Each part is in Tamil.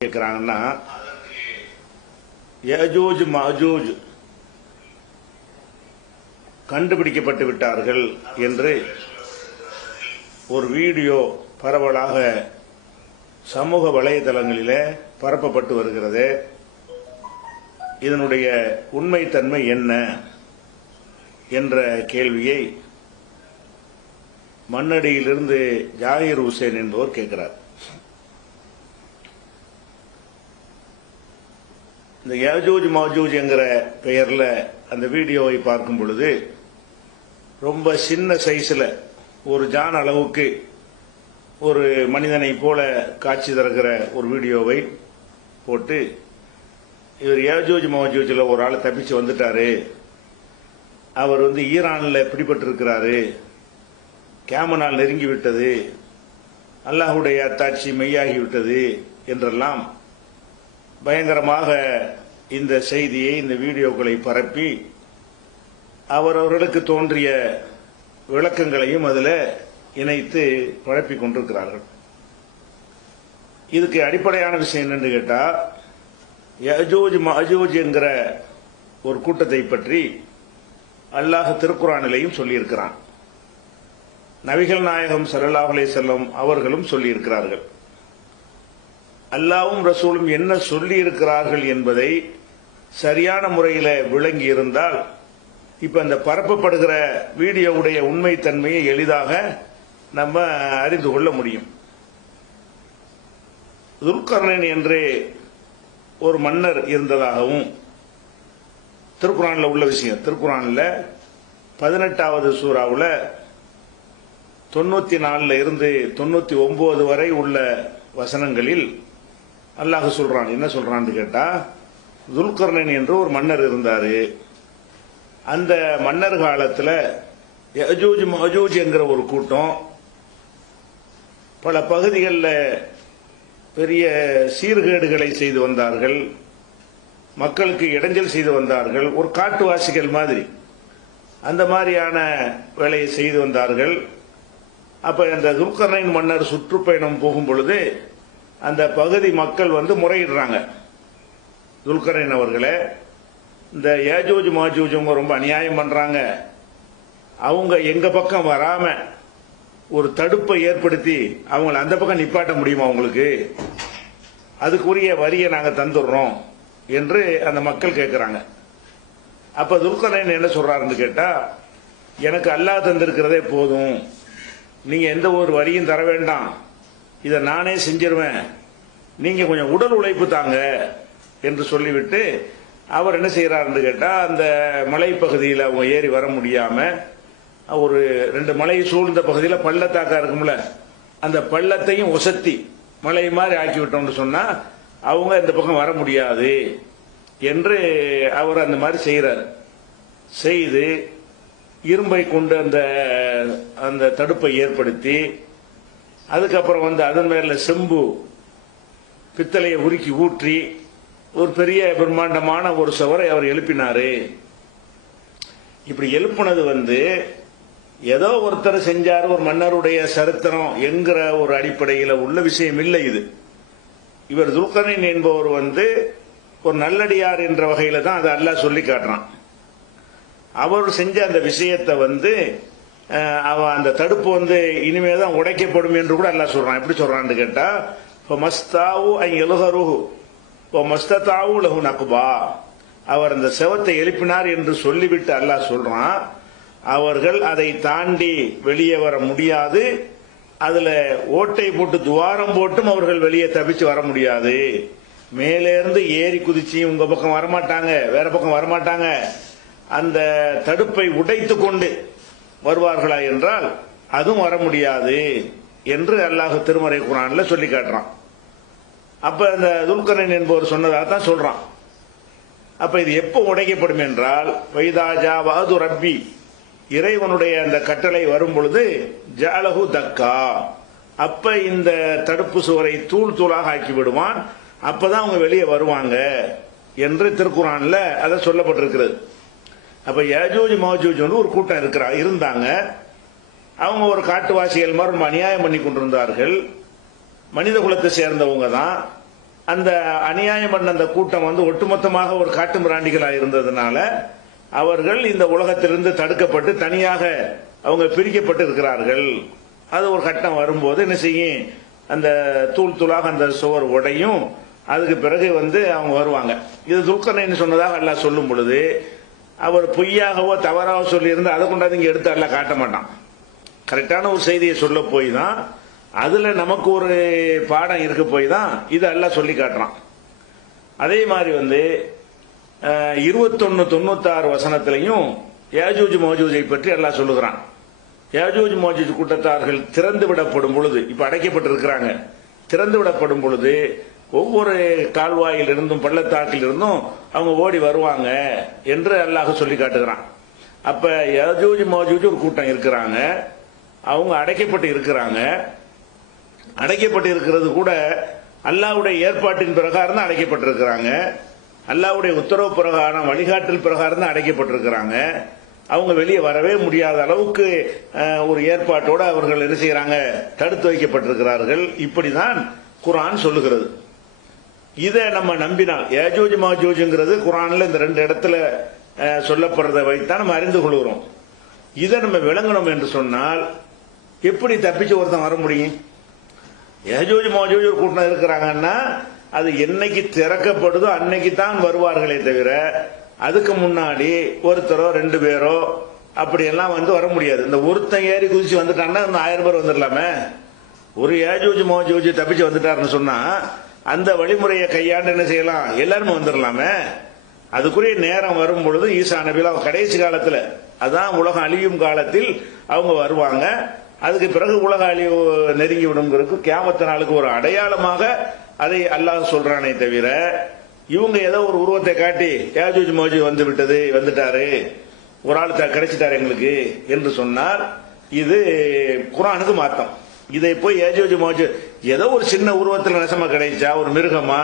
கேட்குறாங்கன்னா யஜூஜ் மஜூஜ் கண்டுபிடிக்கப்பட்டு விட்டார்கள் என்று ஒரு வீடியோ பரவலாக சமூக வலைதளங்களிலே பரப்பப்பட்டு வருகிறது. இதனுடைய உண்மைத்தன்மை என்ன என்ற கேள்வியை மண்ணடியிலிருந்து ஜாகிர் ஹுசேன் என்பவர் கேட்கிறார். இந்த யாஜூஜ் மாஜூஜ் என்கிற பெயர்ல அந்த வீடியோவை பார்க்கும் பொழுது ரொம்ப சின்ன சைஸ்ல ஒரு ஜான் அளவுக்கு ஒரு மனிதனை போல காட்சி தருகிற ஒரு வீடியோவை போட்டு இவர் யாஜூஜ் மாஜூஜில் ஒரு ஆள் தப்பிச்சு வந்துட்டாரு. அவர் வந்து ஈரானில் பிடிபட்டிருக்கிறாரு. கேமனால் நெருங்கி விட்டது அல்லாஹுடைய அத்தாட்சி மெய்யாகி விட்டது என்றெல்லாம் பயங்கரமாக இந்த செய்தியை இந்த வீடியோக்களை பரப்பி அவரவர்களுக்கு தோன்றிய விளக்கங்களையும் அதில் இணைத்து பரப்பிக் கொண்டிருக்கிறார்கள். இதுக்கு அடிப்படையான விஷயம் என்னன்னு கேட்டால் யஜூஜ் மஜூஜ் என்கிற ஒரு கூட்டத்தை பற்றி அல்லாஹ் திருக்குறானிலையும் சொல்லியிருக்கிறான். நபிகள் நாயகம் ஸல்லல்லாஹு செல்லும் செல்லம் அவர்களும் சொல்லியிருக்கிறார்கள். அல்லாவும் ரசூலும் என்ன சொல்லி இருக்கிறார்கள் என்பதை சரியான முறையில் விளங்கி இருந்தால் இப்ப இந்த பரப்பப்படுகிற வீடியோவுடைய உண்மைத்தன்மையை எளிதாக நம்ம அறிந்து கொள்ள முடியும். துல்கர்ணன் என்று ஒரு மன்னர் இருந்ததாகவும் திருக்குறானில் உள்ள விஷயம் திருக்குறானில் பதினெட்டாவது சூறாவில் தொண்ணூத்தி நாலுல இருந்து தொண்ணூத்தி ஒன்பது வரை உள்ள வசனங்களில் அல்லாஹ் சொல்றான் என்ன சொல்றான்னு கேட்டா துல்கர்ணன் என்று ஒரு மன்னர் இருந்தாரு. அந்த மன்னர் காலத்தில் யஜூஜ் மஜூஜ் என்கிற ஒரு கூட்டம் பல பகுதிகளில் பெரிய சீர்கேடுகளை செய்து வந்தார்கள் மக்களுக்கு இடைஞ்சல் செய்து வந்தார்கள் ஒரு காட்டுவாசிகள் மாதிரி. அந்த மாதிரியான வேலையை செய்து வந்தார்கள். அப்ப இந்த துல்கர்ணைன் மன்னர் சுற்றுப்பயணம் போகும் பொழுது அந்த பகுதி மக்கள் வந்து முறையிடுறாங்க. துல்கர்ணைன் அவர்களே இந்த ஏஜூஜ் மாஜூஜுங்க ரொம்ப அநியாயம் பண்றாங்க. அவங்க எங்க பக்கம் வராம ஒரு தடுப்பை ஏற்படுத்தி அவங்கள அந்த பக்கம் நிப்பாட்ட முடியுமா அவங்களுக்கு அதுக்குரிய வரியை நாங்க தந்துடுறோம் என்று அந்த மக்கள் கேட்கிறாங்க அப்ப துல்கரன் என்ன சொல்றாருன்னு கேட்டா எனக்கு அல்லா தந்திருக்கிறதே போதும். நீங்க எந்த ஒரு வரியும் தர வேண்டாம். இதை நானே செஞ்சிருவேன். நீங்க கொஞ்சம் உடல் உழைப்பு தாங்க என்று சொல்லிவிட்டு அவர் என்ன செய்யறாருன்னு கேட்டா அந்த மலைப்பகுதியில் அவங்க ஏறி வர முடியாம ஒரு ரெண்டு மலை சூழ்ந்த பகுதியில் பள்ளத்தாக்கா இருக்கும்ல அந்த பள்ளத்தையும் உசத்தி மலை மாதிரி ஆக்கி விட்டோம்னு சொன்னா அவங்க இந்த பக்கம் வர முடியாது என்று அவர் அந்த மாதிரி செய்யறாரு செய்து இரும்பை கொண்டு அந்த அந்த தடுப்பை ஏற்படுத்தி அதுக்கப்புறம் வந்து அதன் மேல செம்பு பித்தளையை உருக்கி ஊற்றி ஒரு பெரிய பிரம்மாண்டமான ஒரு சுவரை அவர் எழுப்பினாரு. இப்படி எழுப்புனது வந்து ஏதோ ஒருத்தர் செஞ்சார் ஒரு மன்னருடைய சரித்திரம் என்கிற ஒரு அடிப்படையில் உள்ள விஷயம் இல்லை இது. இவர் துல்கனின் என்பவர் வந்து ஒரு நல்லடியார் என்ற வகையில தான் அதை அல்லாஹ் சொல்லி காட்டுறான். அவர் செஞ்ச அந்த விஷயத்தை வந்து அவன் அந்த தடுப்பு வந்து இனிமே தான் உடைக்கப்படும் என்று கூட அல்லாஹ் சொல்றான். எப்படி சொல்றான்னு கேட்டா இப்போ மஸ்தாவு ஐ எழுகருகு இப்போ மஸ்தத்தாவு லகு நக்குபா அவர் அந்த செவத்தை எழுப்பினார் என்று சொல்லிவிட்டு அல்லாஹ் சொல்றான். அவர்கள் அதை தாண்டி வெளியே வர முடியாது. அதுல ஓட்டை போட்டு துவாரம் போட்டும் அவர்கள் வெளியே தப்பிச்சு வர முடியாது. மேலே இருந்து ஏறி குதிச்சு உங்க பக்கம் வரமாட்டாங்க வேற பக்கம் வரமாட்டாங்க. அந்த தடுப்பை உடைத்து கொண்டு வருவார்களா என்றால் அதுவும் வர முடியாது என்று அல்லாஹ் திருமறை குரான்ல சொல்லி காட்டுறான். அப்ப இந்த துல்கரன் என்பவர் சொன்னதாக தான் சொல்றான். அப்ப இது எப்போ உடைக்கப்படும் என்றால் வைதாஜா வாது ரப்பி. இறைவனுடைய அந்த கட்டளை வரும் பொழுது ஜாலகு தக்கா. அப்ப இந்த தடுப்பு சுவரை தூள் தூளாக ஆக்கி விடுவான். அப்பதான் அவங்க வெளியே வருவாங்க என்று திருக்குறான்ல அதை சொல்லப்பட்டிருக்கிறது. அப்ப யஜூஜ் மௌஜூஜ் வந்து ஒரு கூட்டம் இருக்கிறா இருந்தாங்க. அவங்க ஒரு காட்டுவாசிகள் மாதிரி அநியாயம் பண்ணி கொண்டிருந்தார்கள். மனித குலத்தை சேர்ந்தவங்க தான். அந்த அநியாயம் பண்ண அந்த கூட்டம் வந்து ஒட்டுமொத்தமாக ஒரு காட்டு மிராண்டிகளா இருந்ததுனால அவர்கள் இந்த உலகத்திலிருந்து தடுக்கப்பட்டு தனியாக அவங்க பிரிக்கப்பட்டு இருக்கிறார்கள். அது ஒரு கட்டம் வரும்போது என்ன செய்யும்? அந்த தூள் தூளாக அந்த சுவர் உடையும். அதுக்கு பிறகு வந்து அவங்க வருவாங்க. இது துல்கர்ணைன்னு சொன்னதாக எல்லாம் சொல்லும் பொழுது அவர் பொய்யாகவோ தவறாகவோ சொல்லியிருந்தா அதை கொண்டாந்து இங்கே எடுத்து காட்ட மாட்டான். கரெக்டான ஒரு செய்தியை சொல்ல போய் தான் அதில் நமக்கு ஒரு பாடம் இருக்க போய் தான் இதை எல்லாம் சொல்லி காட்டுறான். அதே மாதிரி வந்து இருபத்தொன்னு தொண்ணூத்தாறு வசனத்திலையும் ஏஜூஜ் மோஜூஜை பற்றி எல்லாம் சொல்லுகிறான். ஏஜூஜ் மோஜூஜ் கூட்டத்தார்கள் திறந்து விடப்படும் பொழுது இப்போ அடைக்கப்பட்டிருக்கிறாங்க. திறந்து விடப்படும் பொழுது ஒவ்வொரு கால்வாயில் இருந்தும் பள்ளத்தாக்கில் இருந்தும் அவங்க ஓடி வருவாங்க என்று அல்லாஹ் சொல்லி காட்டுகிறான். அப்ப யஜூஜ் மோஜூஜ் ஒரு கூட்டம் இருக்கிறாங்க. அவங்க அடைக்கப்பட்டு இருக்கிறாங்க. அடைக்கப்பட்டு இருக்கிறது கூட அல்லாவுடைய ஏற்பாட்டின் பிரகாரம் தான் அடைக்கப்பட்டிருக்கிறாங்க. அல்லாவுடைய உத்தரவு பிரகாரம் வழிகாட்டல் பிரகாரம் தான் அடைக்கப்பட்டிருக்கிறாங்க. அவங்க வெளியே வரவே முடியாத அளவுக்கு ஒரு ஏற்பாட்டோடு அவர்கள் என்ன செய்யறாங்க? தடுத்து வைக்கப்பட்டிருக்கிறார்கள். இப்படிதான் குரான் சொல்லுகிறது. இதை நம்ம நம்பினால் ஏஜூஜ் மாஜூஜுங்கிறது குரான்ல இந்த ரெண்டு இடத்துல சொல்லப்படுறதை வைத்தான் நம்ம அறிந்து கொள்கிறோம். இதை நம்ம விளங்கணும் என்று சொன்னால் எப்படி தப்பிச்சு ஒருத்தன் வர முடியும்? ஏஜூஜ் மோஜூஜ் ஒரு கூட்டம் இருக்கிறாங்கன்னா அது என்னைக்கு திறக்கப்படுதோ அன்னைக்கு தான் வருவார்களே தவிர அதுக்கு முன்னாடி ஒருத்தரோ ரெண்டு பேரோ அப்படியெல்லாம் வந்து வர முடியாது. இந்த ஒருத்தன் ஏறி குதிச்சு வந்துட்டான்னா இன்னும் ஆயிரம் பேர் வந்துடலாமே? ஒரு ஏஜூஜ் மோஜூஜ் தப்பிச்சு வந்துட்டாருன்னு சொன்னா அந்த வழிமுறையை கையாண்டு என்ன செய்யலாம்? எல்லாருமே வந்துடலாமே. அதுக்குரிய நேரம் வரும் பொழுது ஈசா நபிலாம் கடைசி காலத்தில் அதான் உலகம் அழியும் காலத்தில் அவங்க வருவாங்க. அதுக்கு பிறகு உலக அழிவு நெருங்கி விடுங்கிறதுக்கு கேமத்த நாளுக்கு ஒரு அடையாளமாக அதை அல்லாஹ் சொல்றானே தவிர இவங்க ஏதோ ஒரு உருவத்தை காட்டி யாஜூஜ் மோஜி வந்து விட்டது வந்துட்டாரு. ஒரு ஆள் த- கிடைச்சிட்டாரு எங்களுக்கு என்று சொன்னார். இது குரானுக்கு மாத்தம். இதை போய் ஏஜோஜ் மோஜு ஏதோ ஒரு சின்ன உருவத்தில் நெசமா கிடைச்சா ஒரு மிருகமா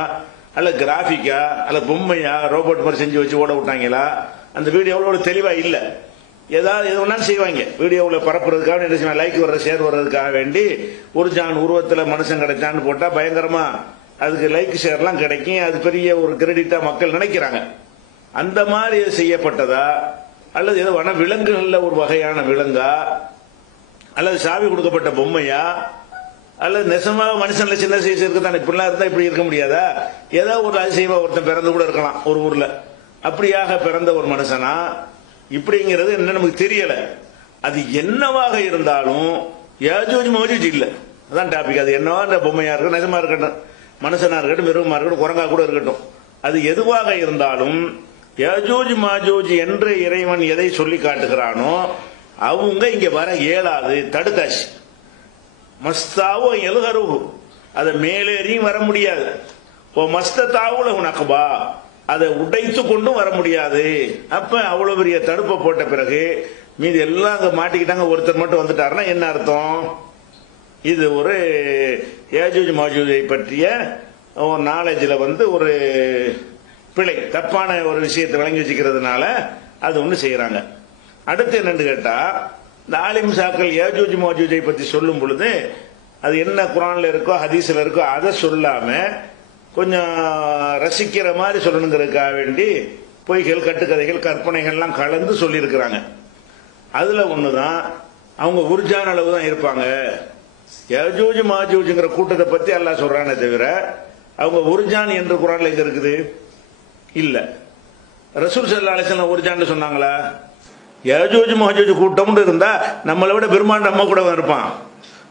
அல்ல கிராபிக்கா அல்ல பொம்மையா ரோபோட் மாதிரி செஞ்சு வச்சு ஓட விட்டாங்களா அந்த வீடியோ அவ்வளோ தெளிவா இல்லை. ஏதாவது எது வேணாலும் செய்வாங்க. வீடியோவில் பரப்புறதுக்காக என்ன செய்வாங்க லைக் வர்ற ஷேர் வர்றதுக்காக வேண்டி ஒரு ஜான் உருவத்தில் மனுஷன் கிடைச்சான்னு போட்டால் பயங்கரமா அதுக்கு லைக் ஷேர்லாம் கிடைக்கும். அது பெரிய ஒரு கிரெடிட்டா மக்கள் நினைக்கிறாங்க. அந்த மாதிரி செய்யப்பட்டதா? அல்லது ஏதோ வன விலங்குகளில் ஒரு வகையான விலங்கா? அல்லது சாவி கொடுக்கப்பட்ட பொம்மையா? அல்லது நெசமாக மனுஷன்ல சின்ன சைஸ் இருக்குதான் இப்படிலாம் இருந்தா இப்படி இருக்க முடியாதா? ஏதோ ஒரு அதிசயமா ஒருத்தன் பிறந்து கூட இருக்கலாம் ஒரு ஊர்ல. அப்படியாக பிறந்த ஒரு மனுஷனா இப்படிங்கிறது என்ன நமக்கு தெரியல. அது என்னவாக இருந்தாலும் ஏஜூஜ் மோஜூஜ் இல்ல. அதான் டாபிக் அது என்னவா இந்த பொம்மையா இருக்கட்டும் நெசமா இருக்கட்டும். மனுஷனா இருக்கட்டும் மிருகமா இருக்கட்டும் குரங்கா கூட இருக்கட்டும். அது எதுவாக இருந்தாலும் ஏஜூஜ் மாஜூஜ் என்று இறைவன் எதை சொல்லி காட்டுகிறானோ அவங்க இங்க வர இயலாது தடுத்தாச்சு. மஸ்தாவோ எழுகருகு அதை மேலேறியும் வர முடியாது. ஓ மஸ்த தாவுல உனக்குபா அதை உடைத்து கொண்டும் வர முடியாது. அப்ப அவ்வளவு பெரிய தடுப்பை போட்ட பிறகு மீதி எல்லாம் அங்க மாட்டிக்கிட்டாங்க. ஒருத்தர் மட்டும் வந்துட்டாருன்னா என்ன அர்த்தம்? இது ஒரு ஏஜூஜ் மாஜூஜை பற்றிய ஒரு நாலேஜில் வந்து ஒரு பிழை. தப்பான ஒரு விஷயத்தை விளங்கி வச்சுக்கிறதுனால அது ஒன்று செய்கிறாங்க அடுத்து என்னன்னு கேட்டால் இந்த ஆலிம் சாக்கள் ஏஜூஜ் மோஜூஜை பற்றி சொல்லும் பொழுது அது என்ன குரான்ல இருக்கோ ஹதீஸ்ல இருக்கோ அதை சொல்லாம கொஞ்சம் ரசிக்கிற மாதிரி சொல்லணுங்கிறதுக்காக வேண்டி பொய்கள் கட்டுக்கதைகள் கற்பனைகள்லாம் கலந்து சொல்லியிருக்கிறாங்க. அதுல ஒண்ணுதான் அவங்க உருஜான அளவு தான் இருப்பாங்க. யஜூஜ் மாஜூஜுங்கிற கூட்டத்தை பத்தி எல்லாம் சொல்றானே தவிர அவங்க உருஜான் என்று குரான்ல எங்க இருக்குது? இல்ல. ரசூல் சல்லா அலிஸ்லாம் உருஜான்னு சொன்னாங்களா? யஜூஜ் மஹஜூஜ் கூட்டம்னு இருந்தால் நம்மளை விட பெருமாண்ட அம்மா கூட இருப்பான்.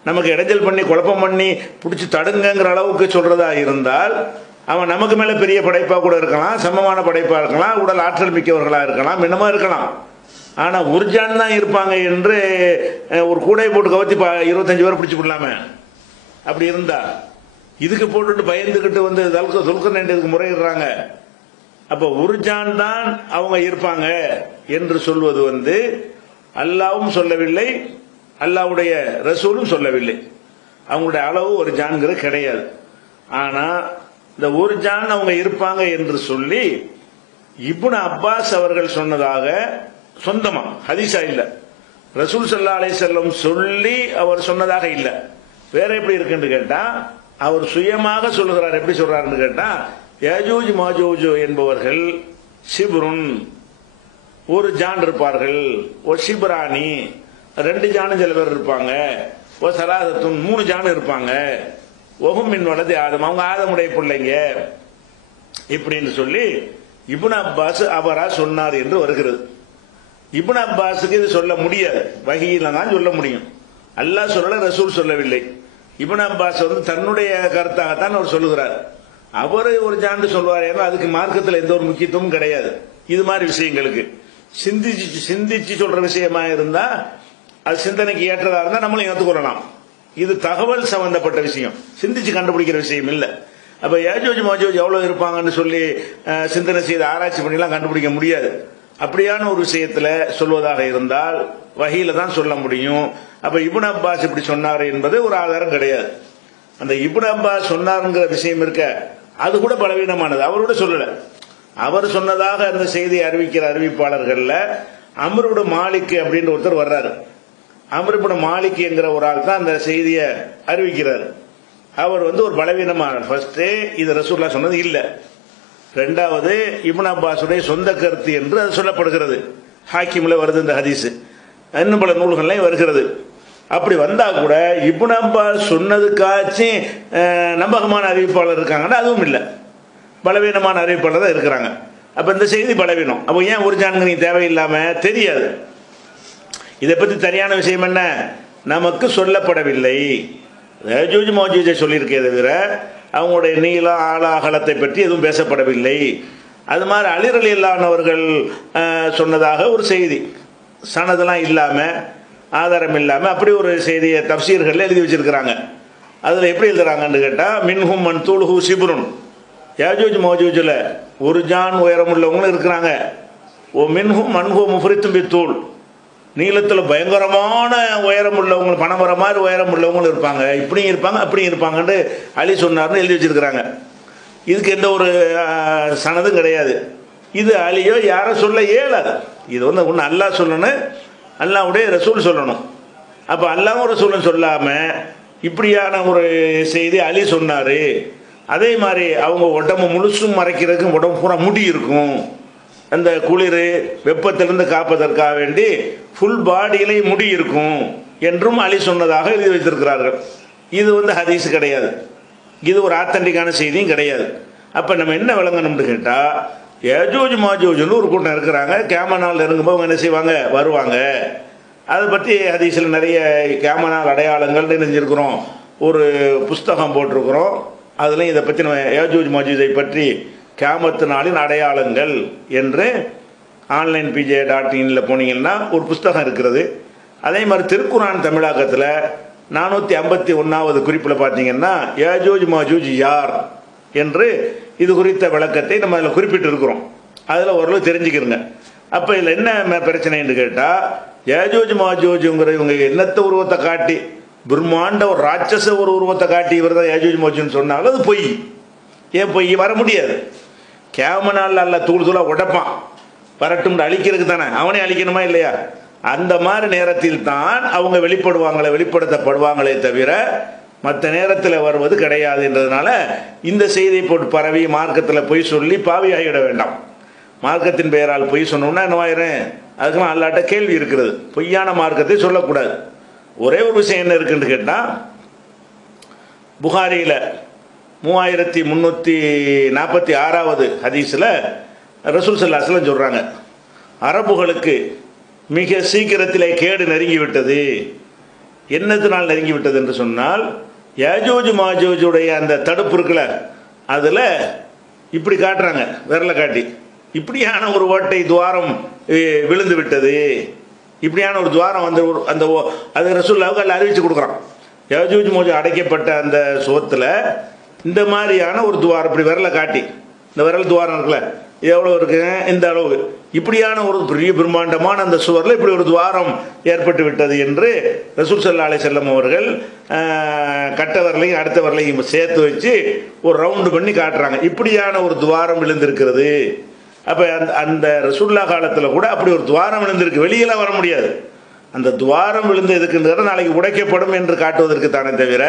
நமக்கு இடைஞ்சல் பண்ணி குழப்பம் பண்ணி பிடிச்சி தடுங்கங்கிற அளவுக்கு சொல்கிறதா இருந்தால் அவன் நமக்கு மேலே பெரிய படைப்பாக கூட இருக்கலாம் சமமான படைப்பாக இருக்கலாம் உடல் ஆற்றல் மிக்கவர்களாக இருக்கலாம் என்னமா இருக்கலாம். ஆனால் உர்ஜான் தான் இருப்பாங்க என்று ஒரு கூடை போட்டு கவத்தி பா- இருபத்தஞ்சு பேர் பிடிச்சி விடலாமே. அப்படி இருந்தா இதுக்கு போட்டுட்டு பயந்துக்கிட்டு வந்து தல்க துல்கர் இதுக்கு முறையிடுறாங்க. அப்ப உருஜான் தான் அவங்க இருப்பாங்க என்று சொல்வது வந்து அல்லாவும் சொல்லவில்லை அல்லாவுடைய ரசூலும் சொல்லவில்லை. அவங்களுடைய அளவு ஒரு ஜான்கிறது கிடையாது. ஆனா இந்த ஒரு ஜான் அவங்க இருப்பாங்க என்று சொல்லி இப்னு அப்பாஸ் அவர்கள் சொன்னதாக சொந்தமா ஹதீஸா இல்ல. ரசூல் சல்லா அலை செல்லம் சொல்லி அவர் சொன்னதாக இல்ல. வேற எப்படி இருக்குன்னு கேட்டா அவர் சுயமாக சொல்லுகிறார் எப்படி சொல்றாருன்னு கேட்டா யஜூஜ் மாஜூஜ் என்பவர்கள் சிபுருன் ஒரு ஜான் இருப்பார்கள் ஒரு சிபராணி ரெண்டு ஜானும் சில பேர் இருப்பாங்க ஒரு சலாதத்துன் மூணு ஜான் இருப்பாங்க. ஒகுமின் வலது ஆதம் அவங்க ஆதமுடைய பிள்ளைங்க. இப்படின்னு சொல்லி இபுன் அப்பாஸ் அவரா சொன்னார் என்று வருகிறது. இபுன் அப்பாஸுக்கு இது சொல்ல முடியாது. வகையில தான் சொல்ல முடியும். அல்லாஹ் சொல்லல ரசூல் சொல்லவில்லை. இபுன் அப்பாஸ் வந்து தன்னுடைய கருத்தாகத்தான் அவர் சொல்லுகிறார். அவர் ஒரு ஜாண்டு சொல்வார் ஏன்னா அதுக்கு மார்க்கத்தில் எந்த ஒரு முக்கியத்துவமும் கிடையாது. இது மாதிரி விஷயங்களுக்கு. சிந்திச்சு சிந்திச்சு சொல்ற விஷயமா இருந்தா அது சிந்தனைக்கு ஏற்றதா இருந்தா நம்மளும் ஏற்றுக்கொள்ளலாம் இது தகவல் சம்பந்தப்பட்ட விஷயம். சிந்திச்சு கண்டுபிடிக்கிற விஷயம் இல்லை. அப்ப ஏஜோஜ் மோஜோஜ் எவ்வளவு இருப்பாங்கன்னு சொல்லி சிந்தனை செய்து ஆராய்ச்சி பண்ணிலாம் கண்டுபிடிக்க முடியாது. அப்படியான ஒரு விஷயத்துல சொல்வதாக இருந்தால் வகையில தான் சொல்ல முடியும். அப்ப இபுன் அப்பாஸ் இப்படி சொன்னார் என்பது ஒரு ஆதாரம் கிடையாது. அந்த இபுன் அப்பாஸ் சொன்னாருங்கிற விஷயம் இருக்க அது கூட பலவீனமானது. அவர் கூட சொல்லல. அவர் சொன்னதாக அந்த செய்தியை அறிவிக்கிற அறிவிப்பாளர்கள்ல அமருட மாலிக் அப்படின்னு ஒருத்தர் வர்றாரு. அமருபுட மாலிக் என்கிற ஒரு ஆள் தான் அந்த செய்தியை அறிவிக்கிறார். அவர் வந்து ஒரு பலவீனமான ஃபர்ஸ்ட் இது ரசூல்லா சொன்னது இல்ல. ரெண்டாவது இப்னு அப்பாசுடைய சொந்த கருத்து என்று அது சொல்லப்படுகிறது. ஹாக்கிமில் வருது இந்த ஹதீஸ். இன்னும் பல நூல்கள்லாம் வருகிறது. அப்படி வந்தா கூட இப்னு நம்ம சொன்னதுக்காச்சும் நம்பகமான அறிவிப்பாளர் இருக்காங்கன்னா அதுவும் இல்லை. பலவீனமான அறிவிப்பாளர் தான் இருக்கிறாங்க. அப்ப இந்த செய்தி பலவீனம். அப்போ ஏன் ஒரு நீங்கள் தேவையில்லாம? தெரியாது. இதை பற்றி சரியான விஷயம் என்ன? நமக்கு சொல்லப்படவில்லை. ஜூஜ் மோஜூஜை சொல்லியிருக்கே தவிர அவங்களுடைய நீளம் ஆழ அகலத்தை பற்றி எதுவும் பேசப்படவில்லை. அது மாதிரி அலிரலி இல்லாதவர்கள் சொன்னதாக ஒரு செய்தி. சனதெல்லாம் இல்லாமல் ஆதாரம் இல்லாமல் அப்படி ஒரு செய்தியை தப்சீர்களில் எழுதி வச்சிருக்கிறாங்க. அதில் எப்படி எழுதுறாங்கன்னு கேட்டால் மின்ஹும் மன் தூள்ஹு சிபுருன். யாஜூஜ் மோஜூஜில் ஒரு ஜான் உயரம் உள்ளவங்களும் இருக்கிறாங்க. ஓ மின்ஹும் மண்ஹூ முஃபரித்தும் பித்தூள். நீளத்தில் பயங்கரமான உயரம் உள்ளவங்க பணமர மாதிரி உயரம் உள்ளவங்களும் இருப்பாங்க. இப்படியும் இருப்பாங்க அப்படியும் இருப்பாங்கன்ட்டு அலி சொன்னார்னு எழுதி வச்சிருக்கிறாங்க. இதுக்கு எந்த ஒரு சனதும் கிடையாது. இது அலியோ யாரை சொல்ல இயலாது. இது வந்து ஒன்று நல்லா சொல்லணும். அல்லாவுடைய ரசூல் சொல்லணும். அப்போ அல்லாவும் ரசூலும் சொல்லாமல் இப்படியான ஒரு செய்தி அலி சொன்னார். அதே மாதிரி அவங்க உடம்பு முழுசும் மறைக்கிறதுக்கு உடம்பு பூரா முடி இருக்கும். அந்த குளிர் வெப்பத்திலிருந்து காப்பதற்காக வேண்டி ஃபுல் பாடியிலையும் முடி இருக்கும் என்றும் அலி சொன்னதாக எழுதி வைத்திருக்கிறார்கள். இது வந்து ஹதீஸ் கிடையாது. இது ஒரு ஆத்தன்டிக்கான செய்தியும் கிடையாது. அப்போ நம்ம என்ன விளங்கணும்னு கேட்டால் ஏஜோஜ் மாஜோஜ்னு ஒரு கூட்டம் இருக்கிறாங்க. கேமனால் இருக்கும்போது அவங்க என்ன செய்வாங்க? வருவாங்க. அதை பற்றி ஹதீஸில் நிறைய கேமனால் அடையாளங்கள் நினைஞ்சிருக்கிறோம் ஒரு புஸ்தகம் போட்டிருக்கிறோம். அதுலேயும் இதை பற்றி நம்ம ஏஜோஜ் மாஜூஜை பற்றி கேமத்து நாளின் அடையாளங்கள் என்று ஆன்லைன் பிஜே டாட் இனில் போனீங்கன்னா ஒரு புஸ்தகம் இருக்கிறது. அதே மாதிரி திருக்குறான் தமிழாக்கத்தில் நானூற்றி ஐம்பத்தி ஒன்றாவது குறிப்பில் பார்த்தீங்கன்னா ஏஜோஜ் மாஜூஜ் யார் என்று இது குறித்த விளக்கத்தை நம்ம அதில் குறிப்பிட்டிருக்கிறோம். அதில் ஓரளவு தெரிஞ்சுக்கிறோங்க. அப்போ இதில் என்ன ம- பிரச்சனைன்னு கேட்டால் ஏஜோஜ் மாஜோஜுங்கிற இவங்க என்னத்தை உருவத்தை காட்டி பிரம்மாண்ட ஒரு ராட்சச ஒரு உருவத்தை காட்டி இவர் தான் ஏஜோஜ் மாஜோன்னு சொன்னாலும் அது பொய். ஏன் பொய்? வர முடியாது. கேமனால் அல்ல தூள் தூளாக உடைப்பான். வரட்டும் அழிக்கிறதுக்கு தானே. அவனே அழிக்கணுமா இல்லையா? அந்த மாதிரி நேரத்தில் தான் அவங்க வெளிப்படுவாங்களே வெளிப்படுத்தப்படுவாங்களே தவிர மற்ற நேரத்தில் வருவது கிடையாது என்றதுனால இந்த செய்தியை போட்டு பரவி மார்க்கத்தில் பொய் சொல்லி பாவியாகிவிட வேண்டாம். மார்க்கத்தின் பெயரால் பொய் சொன்னோம்னா என்னவாயிரும் அதுக்கெல்லாம் அல்லாட்ட கேள்வி இருக்கிறது. பொய்யான மார்க்கத்தை சொல்லக்கூடாது. ஒரே ஒரு விஷயம் என்ன இருக்குன்னு கேட்டால் புகாரியில் மூவாயிரத்தி முந்நூற்றி நாற்பத்தி ஆறாவது ஹதீஸில் ரசூல் சல்லாஸ்லாம் சொல்கிறாங்க அரபுகளுக்கு மிக சீக்கிரத்திலே கேடு நெருங்கி விட்டது என்னத்தினால் நெருங்கி விட்டது என்று சொன்னால் யாஜோஜ் மாஜோஜுடைய அந்த தடுப்பு இருக்குல்ல அதில் இப்படி காட்டுறாங்க விரலை காட்டி. இப்படியான ஒரு ஓட்டை துவாரம் விழுந்து விட்டது. இப்படியான ஒரு துவாரம் வந்து ஒரு- அந்த ஓ- அது ரசூல்லாவுக்கு அதில் அறிவிச்சு கொடுக்குறான். யாஜூஜ் மோஜு அடைக்கப்பட்ட அந்த சுகத்தில் இந்த மாதிரியான ஒரு துவாரம் இப்படி விரலை காட்டி. இந்த விரல் துவாரம் இருக்குல்ல இது எவ்வளோ இருக்குங்க இந்த அளவுக்கு இப்படியான ஒரு பெரிய பிரம்மாண்டமான அந்த சுவரில் இப்படி ஒரு துவாரம் ஏற்பட்டு விட்டது என்று ரசூல் சல்லா அலை செல்லம் அவர்கள் கட்ட வரலையும் அடுத்த வரலையும் சேர்த்து வச்சு ஒரு ரவுண்டு பண்ணி காட்டுறாங்க. இப்படியான ஒரு துவாரம் விழுந்திருக்கிறது. அப்போ அந்த அந்த ரசூல்லா காலத்தில் கூட அப்படி ஒரு துவாரம் விழுந்திருக்கு. வெளியெல்லாம் வர முடியாது. அந்த துவாரம் விழுந்து எதுக்குங்கிற நாளைக்கு உடைக்கப்படும் என்று காட்டுவதற்கு தானே தவிர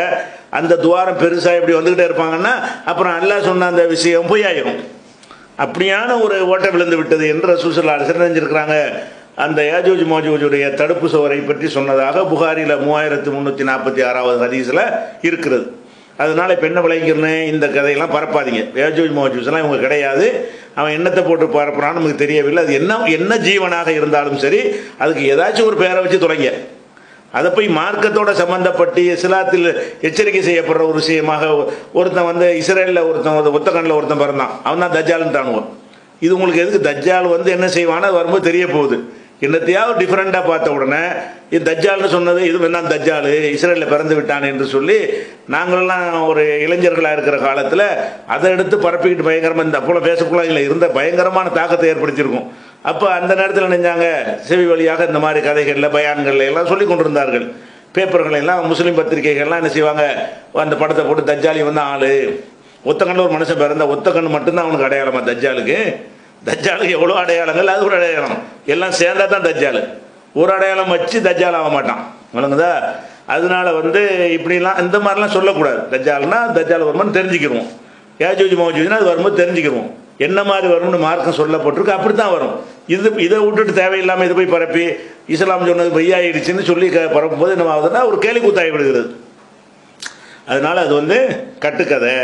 அந்த துவாரம் பெருசாக இப்படி வந்துக்கிட்டே இருப்பாங்கன்னா அப்புறம் அல்லாஹ் சொன்ன அந்த விஷயம் பொய்யாயிரும். அப்படியான ஒரு ஓட்டை விழுந்து விட்டது என்று ரசூசல்லா சிறந்திருக்கிறாங்க அந்த ஏஜோஜ் மோஜோஜுடைய தடுப்பு சுவரை பற்றி சொன்னதாக புகாரில் மூவாயிரத்து முந்நூற்றி நாற்பத்தி ஆறாவது ஹதீஸில் இருக்கிறது. அதனால இப்போ என்ன விளைங்கிறனே இந்த கதையெல்லாம் பரப்பாதீங்க. யாஜூஜ் மோஜூஸ்லாம் இவங்க கிடையாது. அவன் என்னத்தை போட்டு பரப்புறான்னு நமக்கு தெரியவில்லை. அது என்ன என்ன ஜீவனாக இருந்தாலும் சரி அதுக்கு ஏதாச்சும் ஒரு பேரை வச்சு தொடங்க அதை போய் மார்க்கத்தோட சம்பந்தப்பட்டு இஸ்லாத்தில் எச்சரிக்கை செய்யப்படுற ஒரு விஷயமாக ஒருத்தன் வந்து இஸ்ரேலில் ஒருத்தன் வந்து ஒருத்தன் பிறந்தான். அவன் தான் தஜ்ஜாலுன்ட்டானுவன் இது உங்களுக்கு எதுக்கு? தஜ்ஜால் வந்து என்ன செய்வான்னு வரும்போது தெரிய போகுது. என்னத்தையாவது டிஃப்ரெண்ட்டாக பார்த்த உடனே இது தஜ்ஜால்னு சொன்னது இது வேணாம் தஜ்ஜால் இஸ்ரேலில் பிறந்து விட்டான் என்று சொல்லி நாங்களெல்லாம் ஒரு இளைஞர்களாக இருக்கிற காலத்தில் அதை எடுத்து பரப்பிக்கிட்டு பயங்கரமாக இந்த அப்போல பேசக்குள்ள இருந்த பயங்கரமான தாக்கத்தை ஏற்படுத்தியிருக்கும். அப்போ அந்த நேரத்தில் நினைஞ்சாங்க செவி வழியாக இந்த மாதிரி கதைகளில் பயான்களில் எல்லாம் சொல்லி கொண்டிருந்தார்கள். பேப்பர்களெல்லாம் முஸ்லீம் பத்திரிகைகள்லாம் என்ன செய்வாங்க? அந்த படத்தை போட்டு தஜ்ஜாலி வந்து ஆளு. ஒத்தக்கண்ணில் ஒரு மனுஷன் பிறந்த ஒத்தக்கண்ணு மட்டும்தான் அவனுக்கு அடையாளமாக தஜ்ஜாலுக்கு. தஜ்ஜாலுக்கு எவ்வளோ அடையாளங்கள்? அது ஒரு அடையாளம். எல்லாம் சேர்ந்தா தான் தஜ்ஜால். ஒரு அடையாளம் வச்சு தஜ்ஜால் ஆக மாட்டான். விளங்குதா? அதனால வந்து இப்படிலாம் இந்த மாதிரிலாம் சொல்லக்கூடாது. தஜ்ஜால்னா தஜ்ஜால் வருமானு தெரிஞ்சுக்கிருவோம். ஏஜூஜ் மௌஜூஜ்னா அது வரும்போது தெரிஞ்சுக்கிடுவோம் என்ன மாதிரி வரும்னு மார்க்கம் சொல்லப்பட்டிருக்கு அப்படி தான் வரும். இது இதை விட்டுட்டு தேவையில்லாமல் இதை போய் பரப்பி இஸ்லாம் சொன்னது பொய்யாயிடுச்சுன்னு சொல்லி க பரப்பும்போது என்ன ஆகுதுன்னா ஒரு கேலி கூத்தாகி விடுகிறது. அதனால் அது வந்து கட்டுக்கதை.